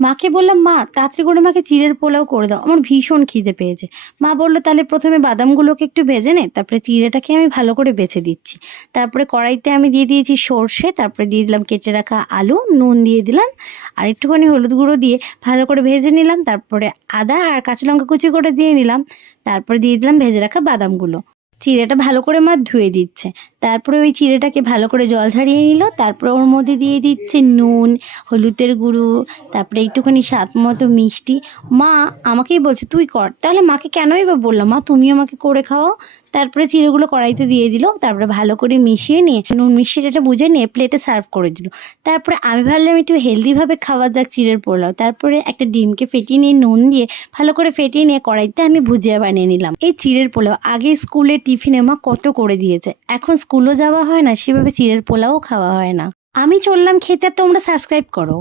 মাকে বললাম, মা তাড়াতাড়ি করে আমাকে চিড়ের পোলাও করে দাও, আমার ভীষণ খিদে পেয়েছে। মা বললো, তাহলে প্রথমে বাদামগুলোকে একটু ভেজে নে, তারপরে চিড়েটাকে আমি ভালো করে বেছে দিচ্ছি। তারপরে কড়াইতে আমি দিয়ে দিয়েছি সর্ষে, তারপরে দিয়ে দিলাম কেটে রাখা আলু, নুন দিয়ে দিলাম আর একটুখানি হলুদ গুঁড়ো দিয়ে ভালো করে ভেজে নিলাম। তারপরে আদা আর কাঁচা লঙ্কা কুচি করে দিয়ে নিলাম। তারপরে দিয়ে দিলাম ভেজে রাখা বাদামগুলো। চিড়েটা ভালো করে মা ধুয়ে দিচ্ছে। তারপরে ওই চিড়েটাকে ভালো করে জল ঝরিয়ে নিল। তারপরে ওর মধ্যে দিয়ে দিচ্ছে নুন, হলুদের গুঁড়ো, তারপরে একটুখানি স্বাদ মতো মিষ্টি। মা আমাকেই বলছে তুই কর, তাহলে মাকে কেনই বা বললাম, মা তুমি আমাকে করে খাওয়াও। তারপরে চিড়েগুলো কড়াইতে দিয়ে দিল, তারপরে ভালো করে মিশিয়ে নিয়ে নুন মিষ্টিটা বুঝে নিয়ে প্লেটে সার্ভ করে দিল। তারপরে আমি ভাবলাম একটু হেলদিভাবে খাওয়া যাক চিড়ের পোলাও। তারপরে একটা ডিমকে ফেটিয়ে নিয়ে নুন দিয়ে ভালো করে ফেটিয়ে নিয়ে কড়াইতে আমি ভুজিয়া বানিয়ে নিলাম। এই চিড়ের পোলাও আগে স্কুলে টিফিনে মা কত করে দিয়েছে, এখন স্কুলও যাওয়া হয় না, সেভাবে চিড়ের পোলাও খাওয়া হয় না। আমি চললাম খেতে, তোমরা সাবস্ক্রাইব করো।